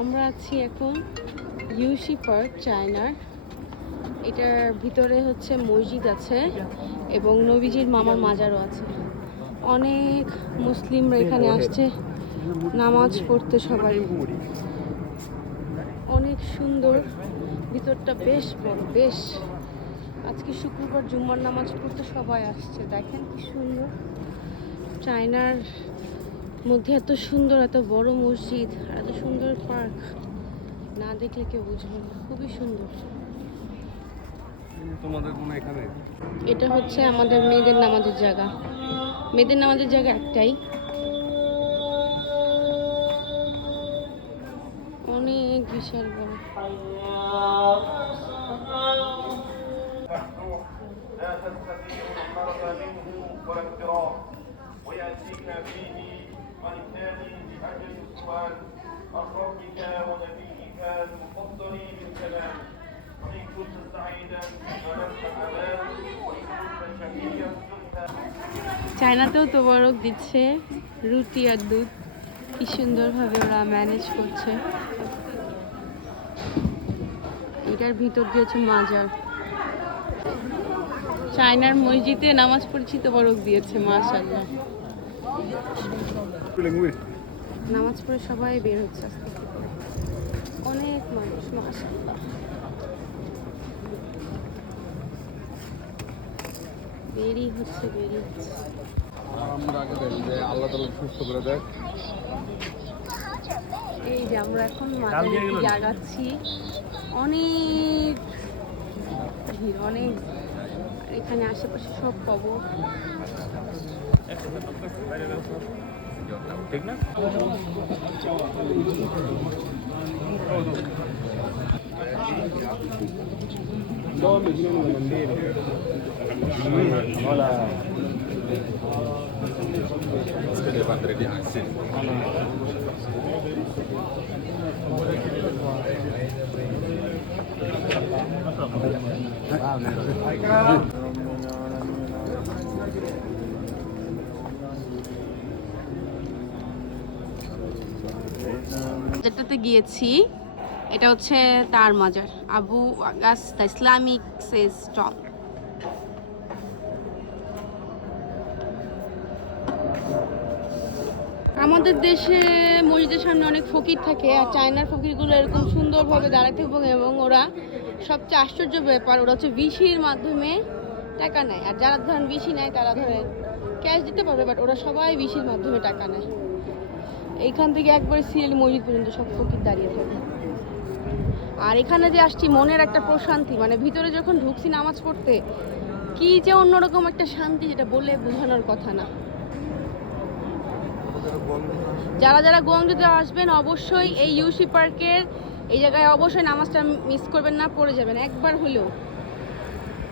আমরা আছি এখন ইউসি পার্ক চায়নার। এটার ভিতরে হচ্ছে মসজিদ আছে এবং নবীজির মামার মাজারও আছে। অনেক মুসলিমরা এখানে আসছে নামাজ পড়তে। সবাই অনেক সুন্দর, ভিতরটা বেশ বড়, বেশ। আজকে শুক্রবার জুম্মার নামাজ পড়তে সবাই আসছে। দেখেন কি সুন্দর, চায়নার মধ্যে এত সুন্দর, এত বড় মসজিদ আর এত সুন্দর পার্ক, না দেখলে কেউ বুঝবে না। খুবই সুন্দর। এটা হচ্ছে আমাদের মেয়েদের নামাজের জায়গা। মেয়েদের নামাজের জায়গা একটাই, অনেক বিশাল বড়। চায়নাতেও তোবারক দিচ্ছে, রুটি আর দুধ। কি সুন্দরভাবে ওরা ম্যানেজ করছে। এটার ভিতর দিয়ে হচ্ছে মাজার। চায়নার মসজিদে নামাজ পড়ছি, তোবারক দিয়েছে। মাশাআল্লাহ, নামাজ পড়ে সবাই বের হচ্ছে আস্তে আস্তে করে। অনেক মানুষ, মাশাআল্লাহ। বেরি হচ্ছে, বেরি হচ্ছে। এই যে আমরা এখন মাজারের দিকে আগাচ্ছি। অনেক ভিড়, অনেক। এখানে আশেপাশে সব পাবো। ঠিক না? যেটাতে গিয়েছি এটা হচ্ছে তার মাজার, আবু আগাস দ্য ইসলামিক স্টপ। আমাদের দেশে মসজিদের সামনে অনেক ফকির থাকে, আর চায়নার ফকিরগুলো এরকম সুন্দরভাবে দাঁড়াতে এবং ওরা সবচেয়ে আশ্চর্য ব্যাপার, ওরা হচ্ছে ভিসির মাধ্যমে টাকা নেয়। আর যারা ধরেন ভিসি নেয় তারা ধরেন ক্যাশ দিতে পারবে, বাট ওরা সবাই ভিসির মাধ্যমে টাকা নেয়। এইখান থেকে একবারে সিরিয়ালি মসজিদ পর্যন্ত সব ফকির দাঁড়িয়ে থাকে। আর এখানে যে আসছি মনের একটা প্রশান্তি, মানে ভিতরে যখন ঢুকছি নামাজ পড়তে, কি যে অন্যরকম একটা শান্তি, যেটা বলে বোঝানোর কথা না। যারা যারা গোয়াংজুতে আসবেন অবশ্যই এই ইউসি পার্কের এই জায়গায় অবশ্যই নামাজটা মিস করবেন না, পড়ে যাবেন একবার হলেও।